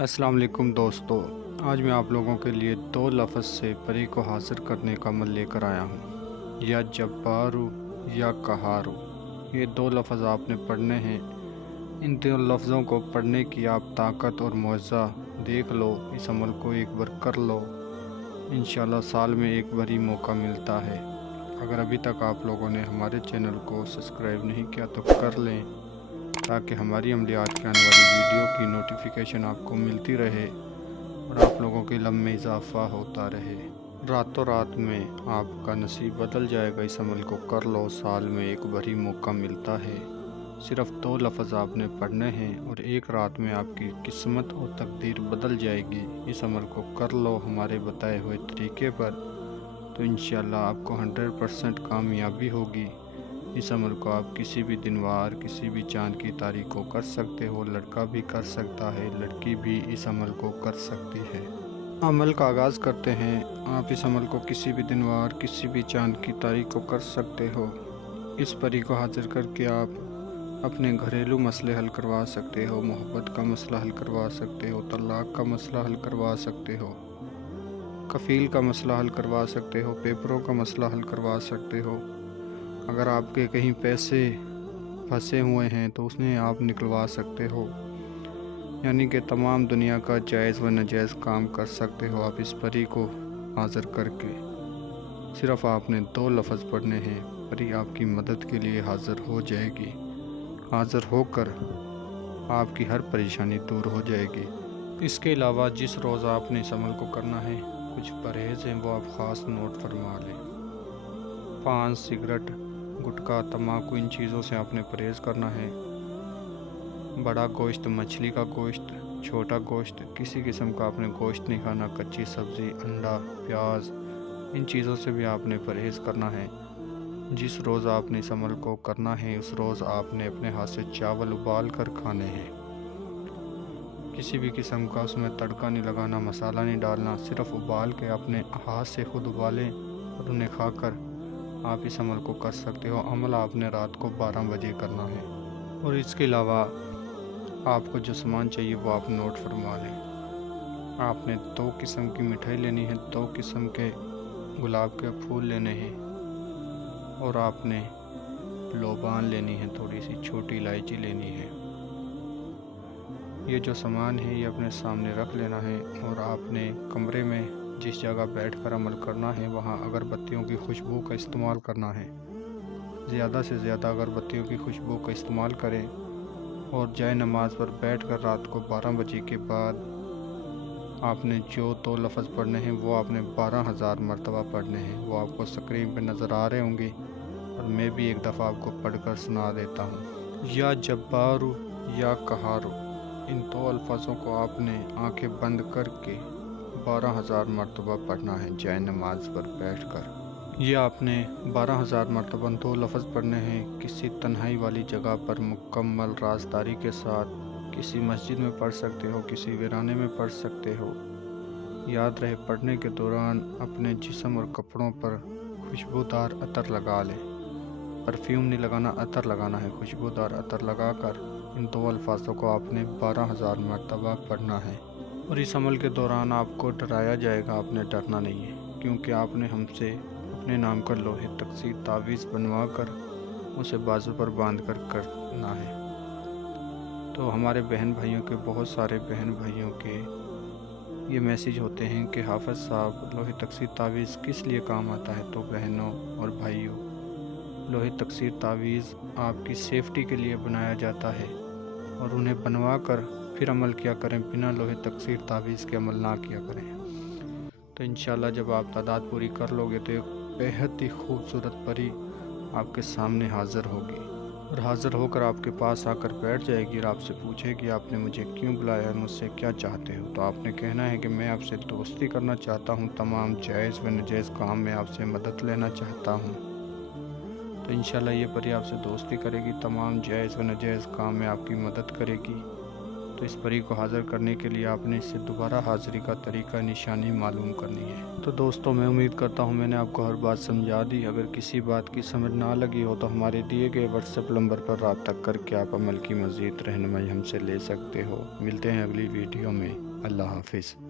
अस्सलाम वालेकुम दोस्तों। आज मैं आप लोगों के लिए दो लफ्ज़ से परी को हासिल करने का अमल लेकर आया हूँ। या जब्बारू या कहारू, ये दो लफ्ज़ आपने पढ़ने हैं। इन दो लफ्ज़ों को पढ़ने की आप ताकत और मुआवजा देख लो। इस अमल को एक बार कर लो, इंशाल्लाह साल में एक बार ही मौका मिलता है। अगर अभी तक आप लोगों ने हमारे चैनल को सब्सक्राइब नहीं किया तो कर लें, ताकि हमारी अमलियात के आने वाली वीडियो की नोटिफिकेशन आपको मिलती रहे और आप लोगों के इल्म में इजाफ़ा होता रहे। रातों रात में आपका नसीब बदल जाएगा। इस अमल को कर लो, साल में एक बार ही मौका मिलता है। सिर्फ़ दो लफ्ज़ आपने पढ़ने हैं और एक रात में आपकी किस्मत और तकदीर बदल जाएगी। इस अमल को कर लो हमारे बताए हुए तरीके पर, तो इंशाल्लाह आपको 100% कामयाबी होगी। इस अमल को आप किसी भी दिन वार, किसी भी चाँद की तारीख को कर सकते हो। लड़का भी कर सकता है, लड़की भी इस अमल को कर सकती है। अमल का आगाज़ करते हैं। आप इस अमल को किसी भी दिन वार, किसी भी चाँद की तारीख को कर सकते हो। इस परी को हाजिर करके आप अपने घरेलू मसले हल करवा सकते हो, मोहब्बत का मसला हल करवा सकते हो, तलाक़ का मसला हल करवा सकते हो, कफ़ील का मसला हल करवा सकते हो, पेपरों का मसला हल करवा सकते हो। अगर आपके कहीं पैसे फंसे हुए हैं तो उसने आप निकलवा सकते हो। यानी कि तमाम दुनिया का जायज़ व नाजायज़ काम कर सकते हो आप इस परी को हाज़िर करके। सिर्फ़ आपने दो लफ्ज़ पढ़ने हैं, परी आपकी मदद के लिए हाज़िर हो जाएगी। हाज़िर होकर आपकी हर परेशानी दूर हो जाएगी। इसके अलावा जिस रोज़ आपने इस अमल को करना है, कुछ परहेज़ हैं वो आप ख़ास नोट फरमा लें। पान, सिगरेट, गुटखा, तम्बाकू, इन चीज़ों से आपने परहेज़ करना है। बड़ा गोश्त, मछली का गोश्त, छोटा गोश्त, किसी किस्म का आपने गोश्त नहीं खाना। कच्ची सब्ज़ी, अंडा, प्याज, इन चीज़ों से भी आपने परहेज़ करना है। जिस रोज़ आपने इस अमल को करना है, उस रोज़ आपने अपने हाथ से चावल उबाल कर खाने हैं। किसी भी किस्म का उसमें तड़का नहीं लगाना, मसाला नहीं डालना। सिर्फ़ उबाल के अपने हाथ से खुद उबालें और उन्हें खाकर आप इस अमल को कर सकते हो। अमल आपने रात को 12 बजे करना है। और इसके अलावा आपको जो सामान चाहिए वो आप नोट फरमा लें। आपने 2 किस्म की मिठाई लेनी है, 2 किस्म के गुलाब के फूल लेने हैं और आपने लोबान लेनी है, थोड़ी सी छोटी इलायची लेनी है। ये जो सामान है ये अपने सामने रख लेना है और आपने कमरे में जिस जगह बैठकर अमल करना है वहाँ अगरबत्तियों की खुशबू का इस्तेमाल करना है। ज़्यादा से ज़्यादा अगरबत्तियों की खुशबू का इस्तेमाल करें और जाए नमाज पर बैठकर रात को 12 बजे के बाद आपने जो 2 लफ्ज़ पढ़ने हैं वो आपने 12,000 मरतबा पढ़ने हैं। वो आपको स्क्रीन पर नज़र आ रहे होंगे और मैं भी एक दफ़ा आपको पढ़कर सुना देता हूँ। या जब्बारू या कहारू, इन 2 अल्फाज़ों को आपने आंखें बंद करके 12,000 मरतबा पढ़ना है जाए नमाज पर बैठकर। ये आपने 12,000 मरतबा 2 लफ्ज़ पढ़ने हैं किसी तन्हाई वाली जगह पर मुकम्मल राज़दारी के साथ। किसी मस्जिद में पढ़ सकते हो, किसी वीराने में पढ़ सकते हो। याद रहे पढ़ने के दौरान अपने जिस्म और कपड़ों पर खुशबूदार अतर लगा लें। परफ्यूम नहीं लगाना, अतर लगाना है। खुशबूदार अतर लगाकर इन 2 अल्फाज़ों को आपने 12,000 मरतबा पढ़ना है। और इस अमल के दौरान आपको डराया जाएगा, आपने डरना नहीं है, क्योंकि आपने हमसे अपने नाम का लोहे तकसीर तावीज़ बनवा कर उसे बाजू पर बांध कर करना है। तो हमारे बहन भाइयों के, बहुत सारे बहन भाइयों के ये मैसेज होते हैं कि हाफ़िज़ साहब लोहे तकसीर तावीज़ किस लिए काम आता है। तो बहनों और भाइयों, लोहे तकसीर तावीज़ आपकी सेफ्टी के लिए बनाया जाता है और उन्हें बनवा कर फिर अमल किया करें। बिना लोहे तकसीर तावीज़ के अमल ना किया करें। तो इंशाल्लाह जब आप तादाद पूरी कर लोगे तो एक बेहद ही खूबसूरत परी आपके सामने हाज़िर होगी और हाज़िर होकर आपके पास आकर बैठ जाएगी और आपसे पूछेगी आपने मुझे क्यों बुलाया है, मुझसे क्या चाहते हो। तो आपने कहना है कि मैं आपसे दोस्ती करना चाहता हूँ, तमाम जायज़ व नाजायज़ काम में आपसे मदद लेना चाहता हूँ। तो इंशाल्लाह ये परी आपसे दोस्ती करेगी, तमाम जायज़ व नाजायज़ काम में आपकी मदद करेगी। تو اس پری کو حاضر کرنے کے لیے آپ نے اس سے دوبارہ حاضری کا طریقہ نشانی معلوم کرنی ہے۔ تو دوستوں میں امید کرتا ہوں میں نے آپ کو ہر بات سمجھا دی۔ اگر کسی بات کی سمجھ نہ لگی ہو تو ہمارے دیے گئے واٹس ایپ نمبر پر رابطہ کر کے آپ عمل کی مزید رہنمائی ہم سے لے سکتے ہو۔ ملتے ہیں اگلی ویڈیو میں۔ اللہ حافظ۔